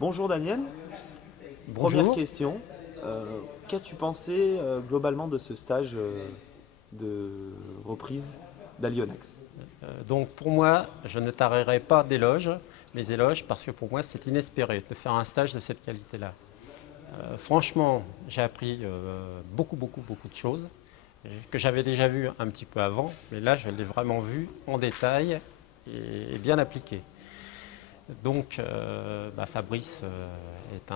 Bonjour Daniel, première Bonjour. question. Qu'as-tu pensé globalement de ce stage de reprise d'Alionex? Donc pour moi, je ne tarirai pas d'éloges, mes éloges, parce que pour moi, c'est inespéré de faire un stage de cette qualité-là. Franchement, j'ai appris beaucoup de choses que j'avais déjà vues un petit peu avant, mais là, je l'ai vraiment vu en détail et bien appliqué. Donc, Fabrice est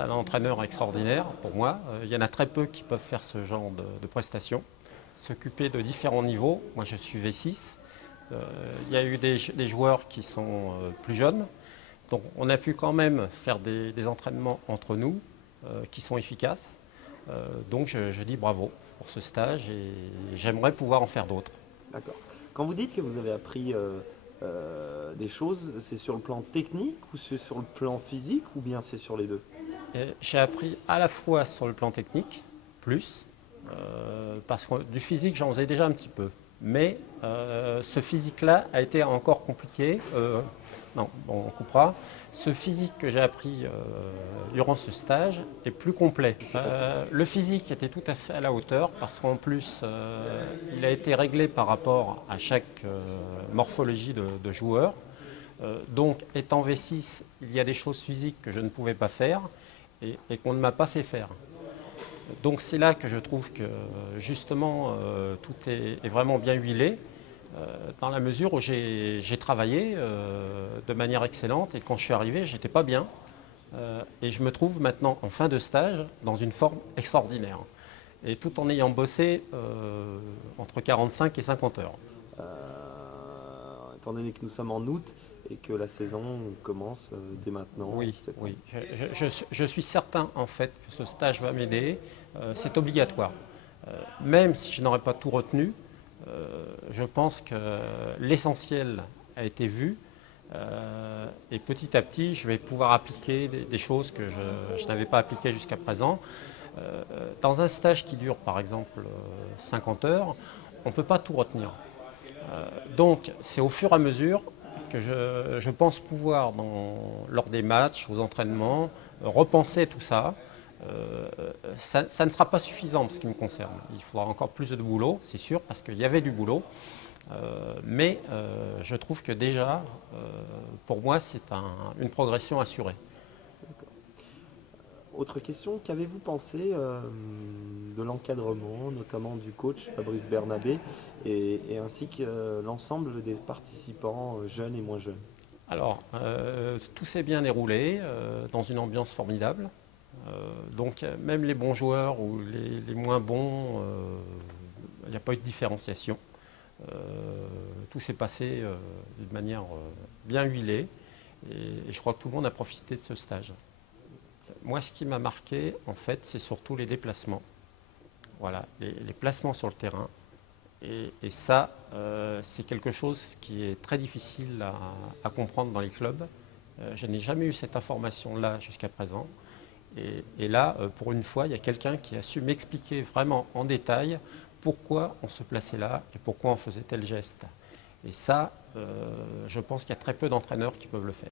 un entraîneur extraordinaire pour moi. Il y en a très peu qui peuvent faire ce genre de prestations, s'occuper de différents niveaux. Moi, je suis V6. Il y a eu des joueurs qui sont plus jeunes. Donc on a pu quand même faire des entraînements entre nous qui sont efficaces. Donc je dis bravo pour ce stage et j'aimerais pouvoir en faire d'autres. D'accord. Quand vous dites que vous avez appris des choses, c'est sur le plan technique ou c'est sur le plan physique ou bien c'est sur les deux? J'ai appris à la fois sur le plan technique, plus, parce que du physique j'en faisais déjà un petit peu. Mais ce physique-là a été encore compliqué. Non, bon, on coupera. Ce physique que j'ai appris durant ce stage est plus complet. Qu'est-ce qui s'est passé? Le physique était tout à fait à la hauteur parce qu'en plus, il a été réglé par rapport à chaque morphologie de joueur. Donc, étant V6, il y a des choses physiques que je ne pouvais pas faire et qu'on ne m'a pas fait faire. Donc c'est là que je trouve que justement tout est vraiment bien huilé, dans la mesure où j'ai travaillé de manière excellente et quand je suis arrivé, j'étais pas bien. Et je me trouve maintenant en fin de stage dans une forme extraordinaire. Et tout en ayant bossé entre 45 et 50 heures. Étant donné que nous sommes en août et que la saison commence dès maintenant, Oui, septembre. oui. Je suis certain en fait que ce stage va m'aider. C'est obligatoire. Même si je n'aurais pas tout retenu, je pense que l'essentiel a été vu. Et petit à petit, je vais pouvoir appliquer des choses que je n'avais pas appliquées jusqu'à présent. Dans un stage qui dure par exemple 50 heures, on ne peut pas tout retenir. Donc c'est au fur et à mesure que je pense pouvoir, lors des matchs, aux entraînements, repenser tout ça. Ça ne sera pas suffisant en ce qui me concerne. Il faudra encore plus de boulot, c'est sûr, parce qu'il y avait du boulot. Mais je trouve que déjà, pour moi, c'est une progression assurée. Autre question, qu'avez-vous pensé de l'encadrement, notamment du coach Fabrice Bernabé, et ainsi que l'ensemble des participants jeunes et moins jeunes? Alors, tout s'est bien déroulé dans une ambiance formidable. Donc, même les bons joueurs ou les moins bons, il n'y a pas eu de différenciation. Tout s'est passé d'une manière bien huilée et je crois que tout le monde a profité de ce stage. Moi, ce qui m'a marqué, en fait, c'est surtout les déplacements. Voilà, les placements sur le terrain. Et ça, c'est quelque chose qui est très difficile comprendre dans les clubs. Je n'ai jamais eu cette information-là jusqu'à présent. Et là, pour une fois, il y a quelqu'un qui a su m'expliquer vraiment en détail pourquoi on se plaçait là et pourquoi on faisait tel geste. Et ça, je pense qu'il y a très peu d'entraîneurs qui peuvent le faire.